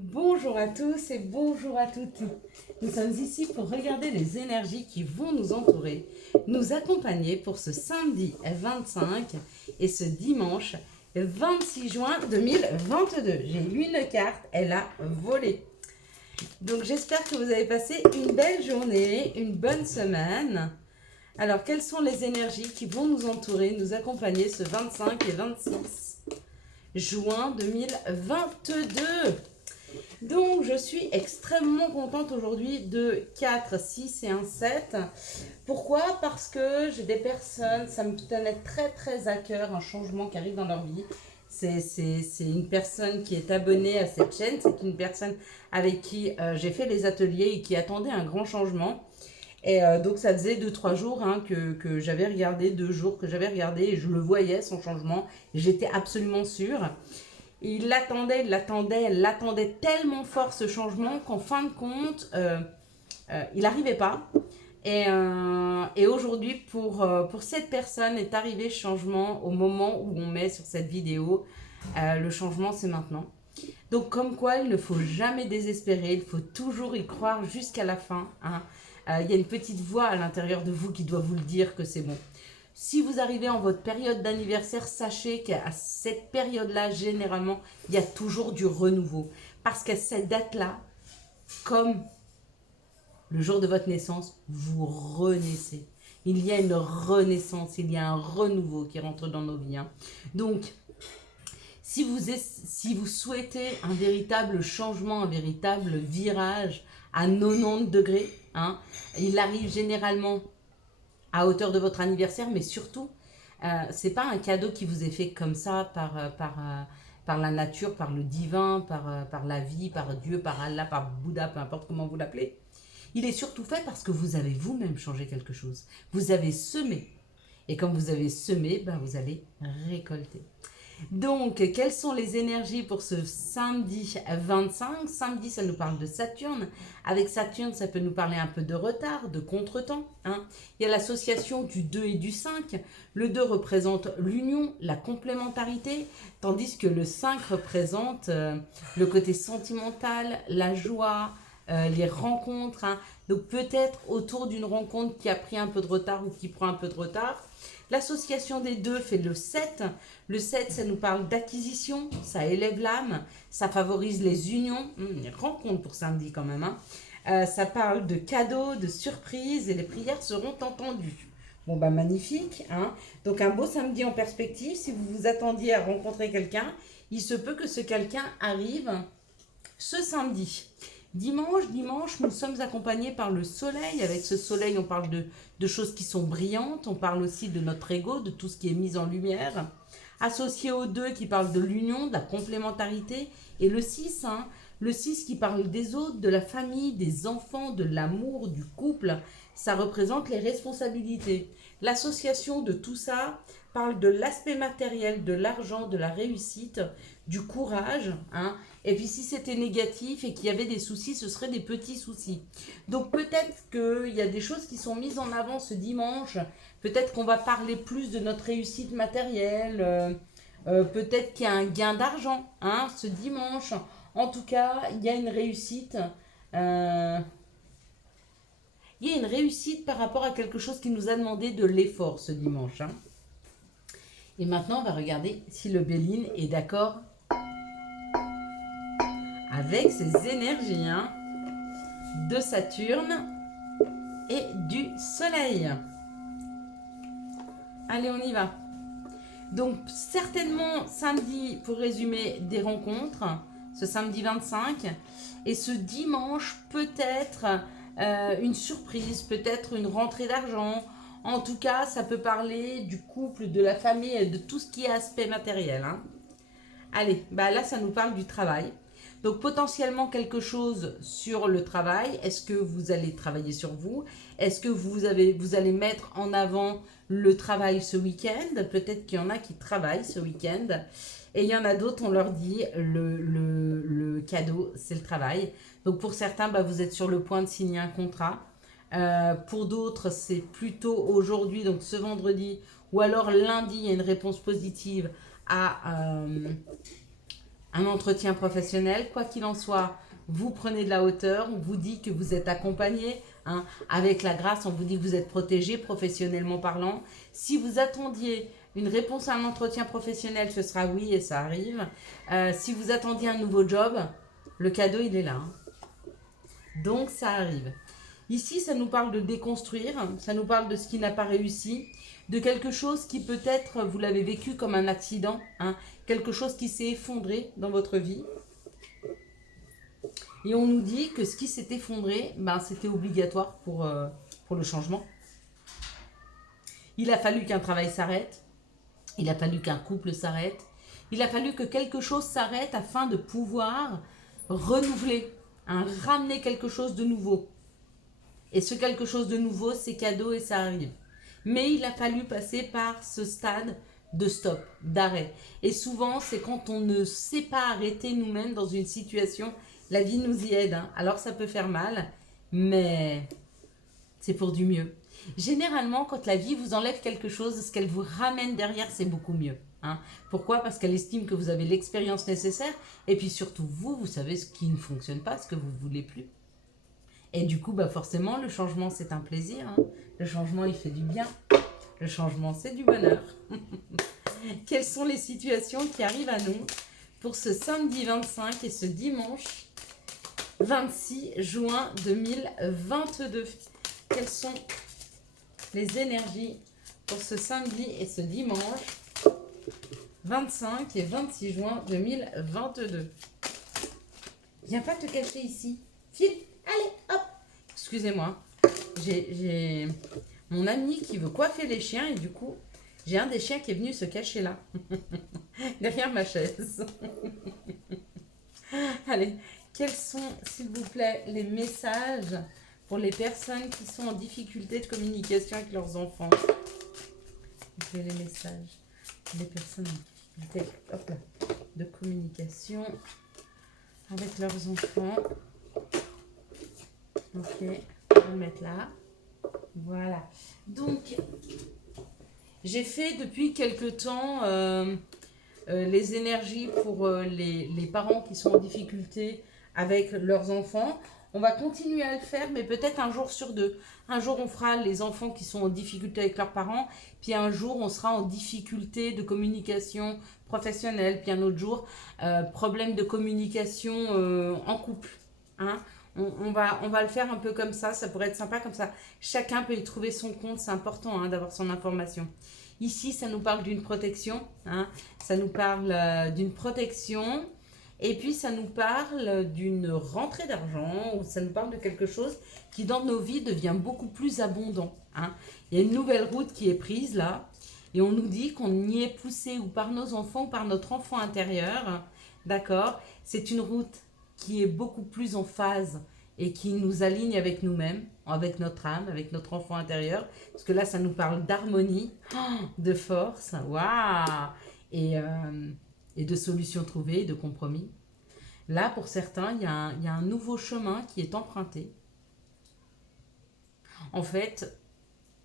Bonjour à tous et bonjour à toutes. Nous sommes ici pour regarder les énergies qui vont nous entourer, nous accompagner pour ce samedi 25 et ce dimanche 26 juin 2022. J'ai lu une carte, elle a volé. Donc j'espère que vous avez passé une belle journée, une bonne semaine. Alors quelles sont les énergies qui vont nous entourer, nous accompagner ce 25 et 26 juin 2022? Donc, je suis extrêmement contente aujourd'hui de 4, 6 et un 7. Pourquoi? Parce que j'ai des personnes, ça me tenait très très à cœur, un changement qui arrive dans leur vie. C'est une personne qui est abonnée à cette chaîne, c'est une personne avec qui j'ai fait les ateliers et qui attendait un grand changement. Et donc ça faisait 2 3 jours que j'avais regardé, 2 jours que j'avais regardé et je le voyais son changement. J'étais absolument sûre. Il l'attendait, il l'attendait, elle l'attendait tellement fort ce changement qu'en fin de compte, il n'arrivait pas. Et aujourd'hui, pour cette personne, est arrivé ce changement au moment où on met sur cette vidéo. Le changement, c'est maintenant. Donc, comme quoi, il ne faut jamais désespérer, il faut toujours y croire jusqu'à la fin. Hein. Il y a une petite voix à l'intérieur de vous qui doit vous le dire que c'est bon. Si vous arrivez en votre période d'anniversaire, sachez qu'à cette période-là, généralement, il y a toujours du renouveau. Parce qu'à cette date-là, comme le jour de votre naissance, vous renaissez. Il y a une renaissance, il y a un renouveau qui rentre dans nos vies. Hein. Donc, si vous souhaitez un véritable changement, un véritable virage à 90 degrés, hein, il arrive généralement à hauteur de votre anniversaire, mais surtout, c'est pas un cadeau qui vous est fait comme ça par la nature, par le divin, par la vie, par Dieu, par Allah, par Bouddha, peu importe comment vous l'appelez. Il est surtout fait parce que vous avez vous-même changé quelque chose. Vous avez semé. Et comme vous avez semé, ben vous allez récolter. Donc, quelles sont les énergies pour ce samedi 25? Samedi, ça nous parle de Saturne. Avec Saturne, ça peut nous parler un peu de retard, de contretemps. Hein. Il y a l'association du 2 et du 5. Le 2 représente l'union, la complémentarité, tandis que le 5 représente le côté sentimental, la joie, les rencontres. Hein. Donc, peut-être autour d'une rencontre qui a pris un peu de retard ou qui prend un peu de retard. L'association des deux fait le 7. Le 7, ça nous parle d'acquisition, ça élève l'âme, ça favorise les unions. Une rencontre pour samedi quand même. Hein. Ça parle de cadeaux, de surprises et les prières seront entendues. Bon, bah magnifique. Hein. Donc, un beau samedi en perspective. Si vous vous attendiez à rencontrer quelqu'un, il se peut que ce quelqu'un arrive ce samedi. Dimanche, nous sommes accompagnés par le soleil. Avec ce soleil, on parle de choses qui sont brillantes. On parle aussi de notre ego, de tout ce qui est mis en lumière. Associé au 2 qui parle de l'union, de la complémentarité. Et le 6, hein, le 6 qui parle des autres, de la famille, des enfants, de l'amour, du couple. Ça représente les responsabilités. L'association de tout ça parle de l'aspect matériel, de l'argent, de la réussite, du courage. Hein. Et puis si c'était négatif et qu'il y avait des soucis, ce seraient des petits soucis. Donc peut-être qu'il y a des choses qui sont mises en avant ce dimanche. Peut-être qu'on va parler plus de notre réussite matérielle. Peut-être qu'il y a un gain d'argent hein, ce dimanche. En tout cas, il y a une réussite. euh, il y a une réussite par rapport à quelque chose qui nous a demandé de l'effort ce dimanche. Hein. Et maintenant, on va regarder si le Béline est d'accord avec ces énergies hein, de Saturne et du Soleil. Allez, on y va. Donc, certainement, samedi, pour résumer, des rencontres, ce samedi 25. Et ce dimanche, peut-être une surprise, peut-être une rentrée d'argent. En tout cas, ça peut parler du couple, de la famille et de tout ce qui est aspect matériel. Hein. Allez, bah là, ça nous parle du travail. Donc potentiellement quelque chose sur le travail. Est-ce que vous allez travailler sur vous? Est-ce que vous allez mettre en avant le travail ce week-end? Peut-être qu'il y en a qui travaillent ce week-end. Et il y en a d'autres, on leur dit le cadeau, c'est le travail. Donc pour certains, bah, vous êtes sur le point de signer un contrat. Pour d'autres, c'est plutôt aujourd'hui, donc ce vendredi, ou alors lundi, il y a une réponse positive à un entretien professionnel. Quoi qu'il en soit, vous prenez de la hauteur, on vous dit que vous êtes accompagné. Hein, avec la grâce, on vous dit que vous êtes protégé professionnellement parlant. Si vous attendiez une réponse à un entretien professionnel, ce sera oui et ça arrive. Si vous attendiez un nouveau job, le cadeau, il est là. Hein. Donc, ça arrive. Ici, ça nous parle de déconstruire, ça nous parle de ce qui n'a pas réussi, de quelque chose qui peut-être, vous l'avez vécu comme un accident, hein, quelque chose qui s'est effondré dans votre vie. Et on nous dit que ce qui s'est effondré, ben, c'était obligatoire pour le changement. Il a fallu qu'un travail s'arrête, il a fallu qu'un couple s'arrête, il a fallu que quelque chose s'arrête afin de pouvoir renouveler, hein, ramener quelque chose de nouveau. Et ce quelque chose de nouveau, c'est cadeau et ça arrive. Mais il a fallu passer par ce stade de stop, d'arrêt. Et souvent, c'est quand on ne sait pas arrêter nous-mêmes dans une situation, la vie nous y aide. Hein. Alors ça peut faire mal, mais c'est pour du mieux. Généralement, quand la vie vous enlève quelque chose, ce qu'elle vous ramène derrière, c'est beaucoup mieux. Hein. Pourquoi? Parce qu'elle estime que vous avez l'expérience nécessaire. Et puis surtout, vous savez ce qui ne fonctionne pas, ce que vous ne voulez plus. Et du coup, bah forcément, le changement, c'est un plaisir. Hein. Le changement, il fait du bien. Le changement, c'est du bonheur. Quelles sont les situations qui arrivent à nous pour ce samedi 25 et ce dimanche 26 juin 2022? Quelles sont les énergies pour ce samedi et ce dimanche 25 et 26 juin 2022? Viens pas te cacher ici. File, allez, hop. Excusez-moi, j'ai mon ami qui veut coiffer les chiens et du coup, j'ai un des chiens qui est venu se cacher là, derrière ma chaise. Allez, quels sont, s'il vous plaît, les messages pour les personnes qui sont en difficulté de communication avec leurs enfants? Les messages pour les personnes en difficulté hop là, de communication avec leurs enfants. Ok, on va le mettre là. Voilà. Donc, j'ai fait depuis quelque temps les énergies pour les parents qui sont en difficulté avec leurs enfants. On va continuer à le faire, mais peut-être un jour sur deux. Un jour, on fera les enfants qui sont en difficulté avec leurs parents, puis un jour, on sera en difficulté de communication professionnelle, puis un autre jour, problème de communication en couple. Hein. On va le faire un peu comme ça pourrait être sympa comme ça. Chacun peut y trouver son compte, c'est important hein, d'avoir son information. Ici, ça nous parle d'une protection, hein, ça nous parle d'une protection, et puis ça nous parle d'une rentrée d'argent, ou ça nous parle de quelque chose qui dans nos vies devient beaucoup plus abondant. Hein. Il y a une nouvelle route qui est prise là, et on nous dit qu'on y est poussé ou par nos enfants ou par notre enfant intérieur, d'accord? C'est une route qui est beaucoup plus en phase et qui nous aligne avec nous-mêmes, avec notre âme, avec notre enfant intérieur. Parce que là, ça nous parle d'harmonie, de force, waouh, et de solutions trouvées, de compromis. Là, pour certains, il y a un nouveau chemin qui est emprunté. En fait,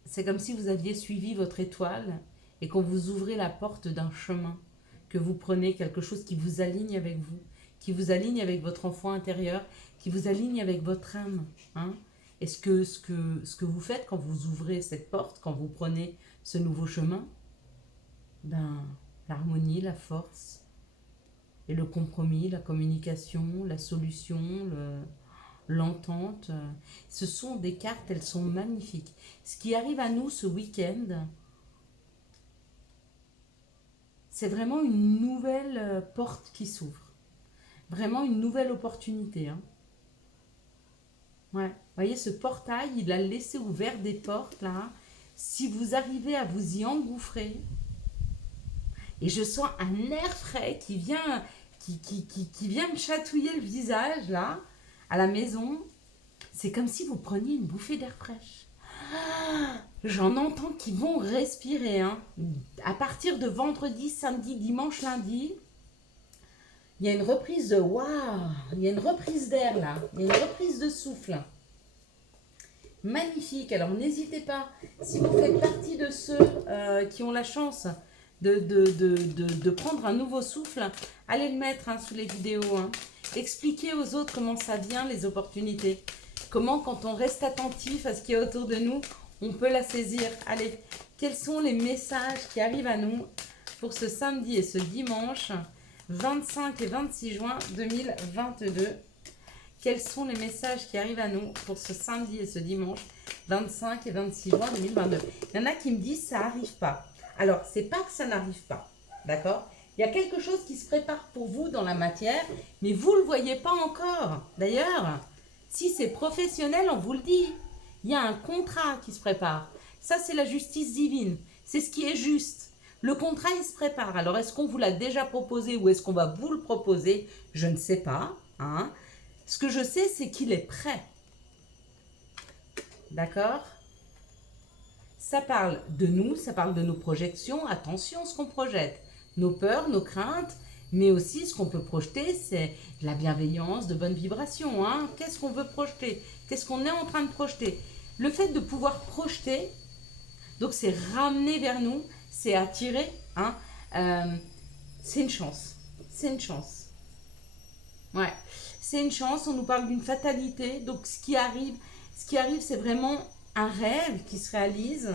c'est comme si vous aviez suivi votre étoile et qu'on vous ouvrait la porte d'un chemin, que vous prenez quelque chose qui vous aligne avec vous, qui vous aligne avec votre enfant intérieur, qui vous aligne avec votre âme. Hein. Et ce que vous faites quand vous ouvrez cette porte, quand vous prenez ce nouveau chemin, ben, l'harmonie, la force, et le compromis, la communication, la solution, l'entente, ce sont des cartes, elles sont magnifiques. Ce qui arrive à nous ce week-end, c'est vraiment une nouvelle porte qui s'ouvre. Vraiment une nouvelle opportunité. Hein. Ouais. Vous voyez, ce portail, il a laissé ouvert des portes, là. Si vous arrivez à vous y engouffrer, et je sens un air frais qui vient me chatouiller le visage, là, à la maison. C'est comme si vous preniez une bouffée d'air fraîche. J'en entends qui vont respirer. Hein. À partir de vendredi, samedi, dimanche, lundi, il y a une reprise de waouh, il y a une reprise d'air là, il y a une reprise de souffle. Magnifique. Alors n'hésitez pas, si vous faites partie de ceux qui ont la chance de prendre un nouveau souffle, allez le mettre sous les vidéos. Expliquez aux autres comment ça vient, les opportunités. Comment, quand on reste attentif à ce qui est autour de nous, on peut la saisir. Allez, quels sont les messages qui arrivent à nous pour ce samedi et ce dimanche 25 et 26 juin 2022. Quels sont les messages qui arrivent à nous pour ce samedi et ce dimanche 25 et 26 juin 2022? Il y en a qui me disent ça n'arrive pas. Alors, c'est pas que ça n'arrive pas, d'accord? Il y a quelque chose qui se prépare pour vous dans la matière, mais vous ne le voyez pas encore. D'ailleurs, si c'est professionnel, on vous le dit. Il y a un contrat qui se prépare. Ça, c'est la justice divine. C'est ce qui est juste. Le contrat, il se prépare. Alors, est-ce qu'on vous l'a déjà proposé ou est-ce qu'on va vous le proposer? Je ne sais pas. Ce que je sais, c'est qu'il est prêt. D'accord? Ça parle de nous, ça parle de nos projections. Attention, ce qu'on projette. Nos peurs, nos craintes, mais aussi ce qu'on peut projeter, c'est de la bienveillance, de bonnes vibrations. Qu'est-ce qu'on veut projeter? Qu'est-ce qu'on est en train de projeter? Le fait de pouvoir projeter, donc c'est ramener vers nous, c'est attirer. C'est une chance. C'est une chance. Ouais, c'est une chance. On nous parle d'une fatalité. Donc ce qui arrive, c'est vraiment un rêve qui se réalise.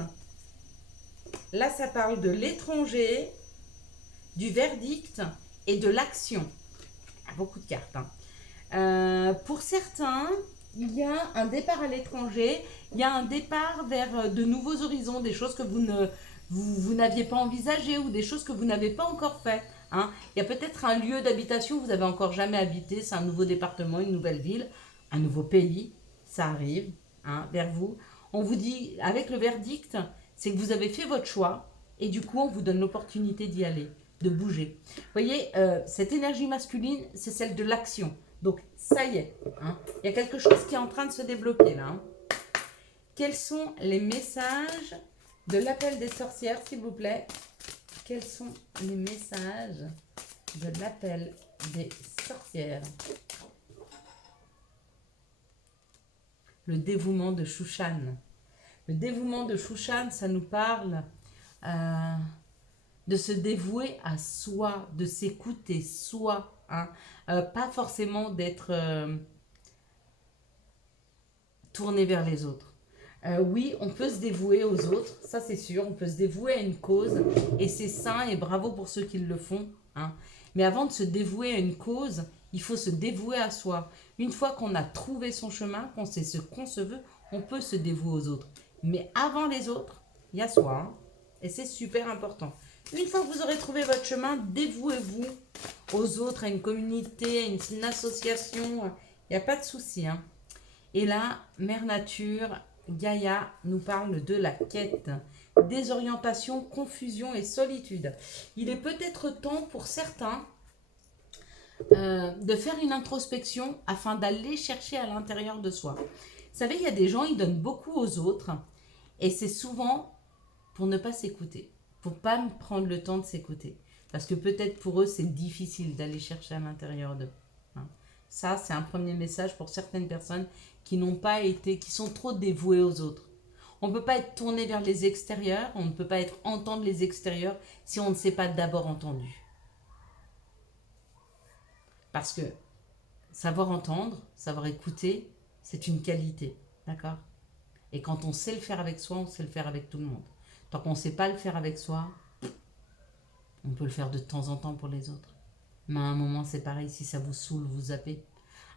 Là, ça parle de l'étranger, du verdict et de l'action. Beaucoup de cartes. Pour certains, il y a un départ à l'étranger, il y a un départ vers de nouveaux horizons, des choses que vous n'aviez pas envisagées ou des choses que vous n'avez pas encore faites. Il y a peut-être un lieu d'habitation que vous n'avez encore jamais habité, c'est un nouveau département, une nouvelle ville, un nouveau pays, ça arrive vers vous. On vous dit, avec le verdict, c'est que vous avez fait votre choix et du coup, on vous donne l'opportunité d'y aller, de bouger. Vous voyez, cette énergie masculine, c'est celle de l'action. Donc, ça y est, il y a quelque chose qui est en train de se débloquer là. Quels sont les messages de l'appel des sorcières, s'il vous plaît? Quels sont les messages de l'appel des sorcières? Le dévouement de Shushan. Le dévouement de Shushan, ça nous parle de se dévouer à soi, de s'écouter soi. Pas forcément d'être tourné vers les autres. Oui, on peut se dévouer aux autres, ça c'est sûr, on peut se dévouer à une cause, et c'est sain et bravo pour ceux qui le font. Mais avant de se dévouer à une cause, il faut se dévouer à soi. Une fois qu'on a trouvé son chemin, qu'on sait ce qu'on se veut, on peut se dévouer aux autres. Mais avant les autres, il y a soi, et c'est super important. Une fois que vous aurez trouvé votre chemin, dévouez-vous aux autres, à une communauté, à une association, il n'y a pas de souci. Et là, Mère Nature, Gaïa nous parle de la quête, désorientation, confusion et solitude. Il est peut-être temps pour certains de faire une introspection afin d'aller chercher à l'intérieur de soi. Vous savez, il y a des gens, ils donnent beaucoup aux autres et c'est souvent pour ne pas s'écouter, pour ne pas prendre le temps de s'écouter. Parce que peut-être pour eux, c'est difficile d'aller chercher à l'intérieur d'eux. Ça, c'est un premier message pour certaines personnes qui n'ont pas été, qui sont trop dévouées aux autres. On ne peut pas être tourné vers les extérieurs, on ne peut pas entendre les extérieurs si on ne s'est pas d'abord entendu. Parce que savoir entendre, savoir écouter, c'est une qualité, d'accord? Et quand on sait le faire avec soi, on sait le faire avec tout le monde. Tant qu'on ne sait pas le faire avec soi, on peut le faire de temps en temps pour les autres. Mais à un moment, c'est pareil, si ça vous saoule, vous zappez.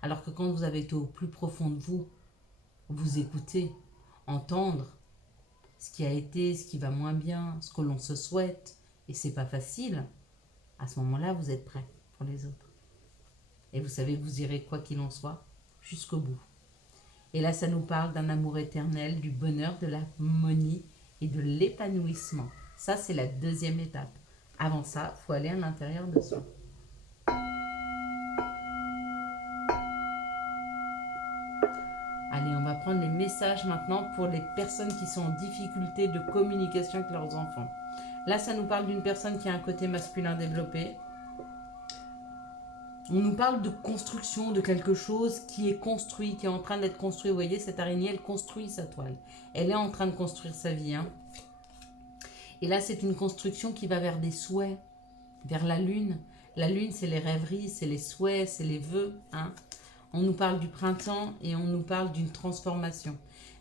Alors que quand vous avez été au plus profond de vous, vous écoutez, entendre ce qui a été, ce qui va moins bien, ce que l'on se souhaite, et c'est pas facile, à ce moment-là, vous êtes prêt pour les autres. Et vous savez que vous irez, quoi qu'il en soit, jusqu'au bout. Et là, ça nous parle d'un amour éternel, du bonheur, de l'harmonie et de l'épanouissement. Ça, c'est la deuxième étape. Avant ça, il faut aller à l'intérieur de soi. Allez, on va prendre les messages maintenant pour les personnes qui sont en difficulté de communication avec leurs enfants. Là, ça nous parle d'une personne qui a un côté masculin développé. On nous parle de construction, de quelque chose qui est construit, qui est en train d'être construit. Vous voyez, cette araignée, elle construit sa toile. Elle est en train de construire sa vie. Et là, c'est une construction qui va vers des souhaits, vers la lune. La lune, c'est les rêveries, c'est les souhaits, c'est les vœux. Hein. On nous parle du printemps et on nous parle d'une transformation.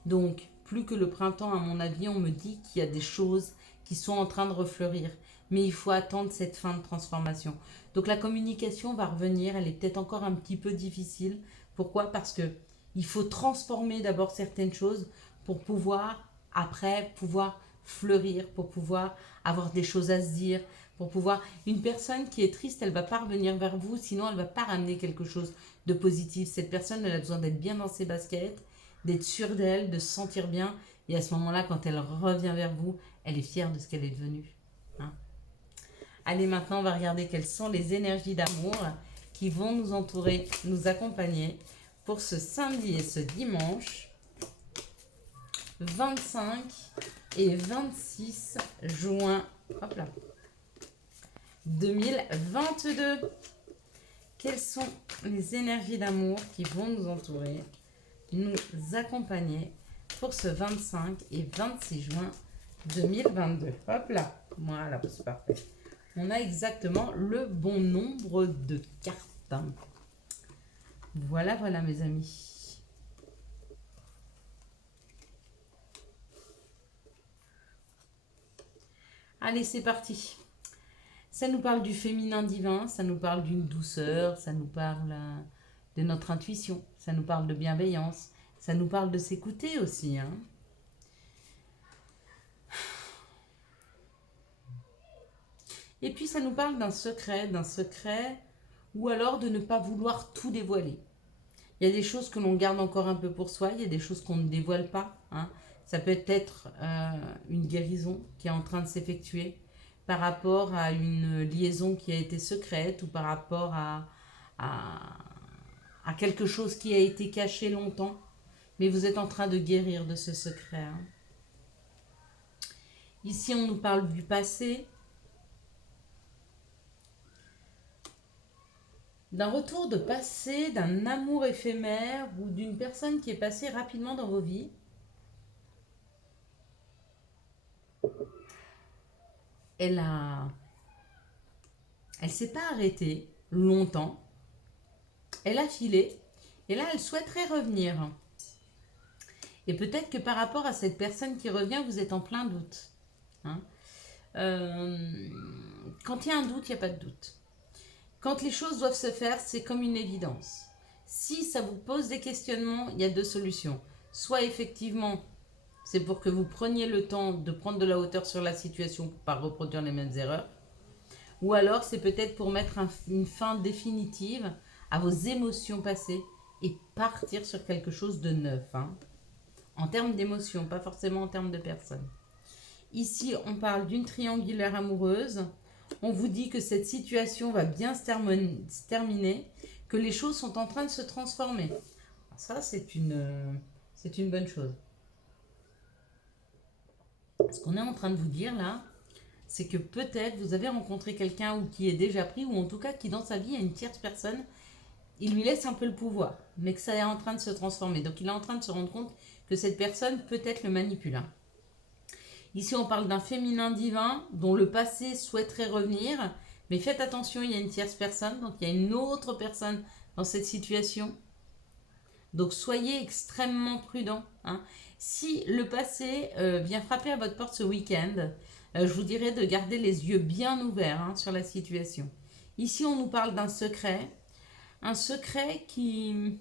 Donc, plus que le printemps, à mon avis, on me dit qu'il y a des choses qui sont en train de refleurir. Mais il faut attendre cette fin de transformation. Donc, la communication va revenir. Elle est peut-être encore un petit peu difficile. Pourquoi? Parce que il faut transformer d'abord certaines choses pour pouvoir, après, pouvoir fleurir, pour pouvoir avoir des choses à se dire, pour pouvoir... Une personne qui est triste, elle ne va pas revenir vers vous, sinon elle ne va pas ramener quelque chose de positif. Cette personne, elle a besoin d'être bien dans ses baskets, d'être sûre d'elle, de se sentir bien. Et à ce moment-là, quand elle revient vers vous, elle est fière de ce qu'elle est devenue. Hein. Allez, maintenant, on va regarder quelles sont les énergies d'amour qui vont nous entourer, nous accompagner pour ce samedi et ce dimanche 25 et 26 juin. Hop là. 2022. Quelles sont les énergies d'amour qui vont nous entourer, nous accompagner pour ce 25 et 26 juin 2022. Hop là, voilà, c'est parfait. On a exactement le bon nombre de cartes. Voilà, voilà mes amis. Allez, c'est parti. Ça nous parle du féminin divin, ça nous parle d'une douceur, ça nous parle de notre intuition, ça nous parle de bienveillance, ça nous parle de s'écouter aussi. Hein. Et puis ça nous parle d'un secret, ou alors de ne pas vouloir tout dévoiler. Il y a des choses que l'on garde encore un peu pour soi, il y a des choses qu'on ne dévoile pas. Hein. Ça peut être une guérison qui est en train de s'effectuer par rapport à une liaison qui a été secrète ou par rapport à quelque chose qui a été caché longtemps. Mais vous êtes en train de guérir de ce secret. Hein. Ici, on nous parle du passé, d'un retour de passé, d'un amour éphémère ou d'une personne qui est passée rapidement dans vos vies. Elle s'est pas arrêtée longtemps. Elle a filé et là, elle souhaiterait revenir. Et peut-être que par rapport à cette personne qui revient, vous êtes en plein doute. Hein. Quand il y a un doute, il n'y a pas de doute. Quand les choses doivent se faire, c'est comme une évidence. Si ça vous pose des questionnements, il y a deux solutions. Soit effectivement, c'est pour que vous preniez le temps de prendre de la hauteur sur la situation pour ne pas reproduire les mêmes erreurs. Ou alors, c'est peut-être pour mettre une fin définitive à vos émotions passées et partir sur quelque chose de neuf. Hein. En termes d'émotions, pas forcément en termes de personnes. Ici, on parle d'une triangulaire amoureuse. On vous dit que cette situation va bien se terminer, que les choses sont en train de se transformer. Ça, c'est une bonne chose. Ce qu'on est en train de vous dire là, c'est que peut-être vous avez rencontré quelqu'un ou qui est déjà pris, ou en tout cas qui dans sa vie a une tierce personne, il lui laisse un peu le pouvoir, mais que ça est en train de se transformer. Donc il est en train de se rendre compte que cette personne peut-être le manipule. Hein. Ici, on parle d'un féminin divin dont le passé souhaiterait revenir. Mais faites attention, il y a une tierce personne. Donc, il y a une autre personne dans cette situation. Donc, soyez extrêmement prudents. Hein. Si le passé vient frapper à votre porte ce week-end, je vous dirais de garder les yeux bien ouverts hein, sur la situation. Ici, on nous parle d'un secret. Un secret qui...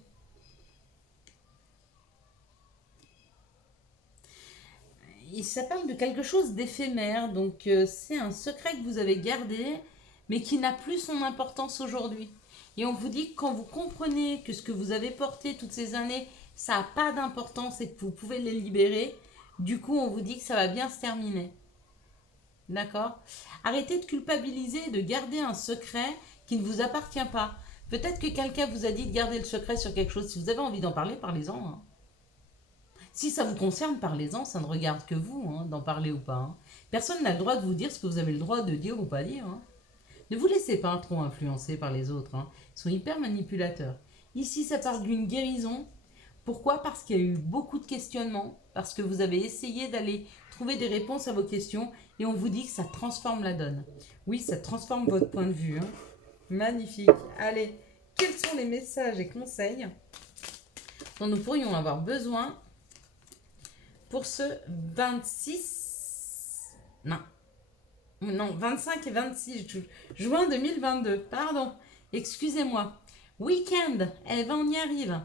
ça parle de quelque chose d'éphémère, donc c'est un secret que vous avez gardé, mais qui n'a plus son importance aujourd'hui. Et on vous dit que quand vous comprenez que ce que vous avez porté toutes ces années, ça n'a pas d'importance et que vous pouvez les libérer, du coup on vous dit que ça va bien se terminer. D'accord? Arrêtez de culpabiliser et de garder un secret qui ne vous appartient pas. Peut-être que quelqu'un vous a dit de garder le secret sur quelque chose. Si vous avez envie d'en parler, parlez-en. Hein. Si ça vous concerne, parlez-en, ça ne regarde que vous, hein, d'en parler ou pas. Hein. Personne n'a le droit de vous dire ce que vous avez le droit de dire ou pas dire. Hein. Ne vous laissez pas trop influencer par les autres. Hein. Ils sont hyper manipulateurs. Ici, ça parle d'une guérison. Pourquoi? Parce qu'il y a eu beaucoup de questionnements parce que vous avez essayé d'aller trouver des réponses à vos questions et on vous dit que ça transforme la donne. Oui, ça transforme votre point de vue. Hein. Magnifique. Allez, quels sont les messages et conseils dont nous pourrions avoir besoin pour ce 26... Non, 25 et 26 juin 2022. Pardon, excusez-moi. Week-end, eh ben on y arrive.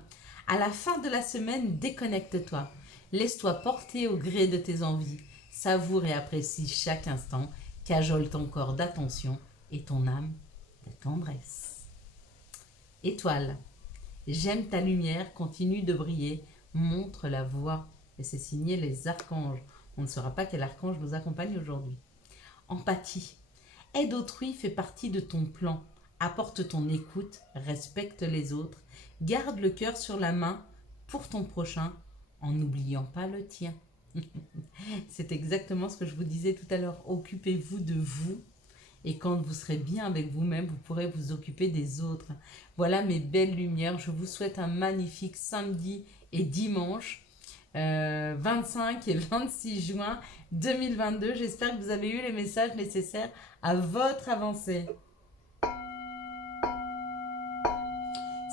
À la fin de la semaine, déconnecte-toi. Laisse-toi porter au gré de tes envies. Savoure et apprécie chaque instant. Cajole ton corps d'attention et ton âme de tendresse. Étoile, j'aime ta lumière, continue de briller, montre la voie. Et c'est signé les archanges. On ne saura pas quel archange nous accompagne aujourd'hui. Empathie, aide autrui fait partie de ton plan. Apporte ton écoute, respecte les autres, garde le cœur sur la main pour ton prochain en n'oubliant pas le tien. C'est exactement ce que je vous disais tout à l'heure. Occupez-vous de vous et quand vous serez bien avec vous-même, vous pourrez vous occuper des autres. Voilà mes belles lumières. Je vous souhaite un magnifique samedi et dimanche. 25 et 26 juin 2022. J'espère que vous avez eu les messages nécessaires à votre avancée.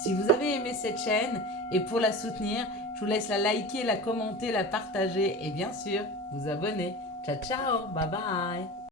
Si vous avez aimé cette chaîne et pour la soutenir, je vous laisse la liker, la commenter, la partager et bien sûr vous abonner. Ciao ciao, bye bye.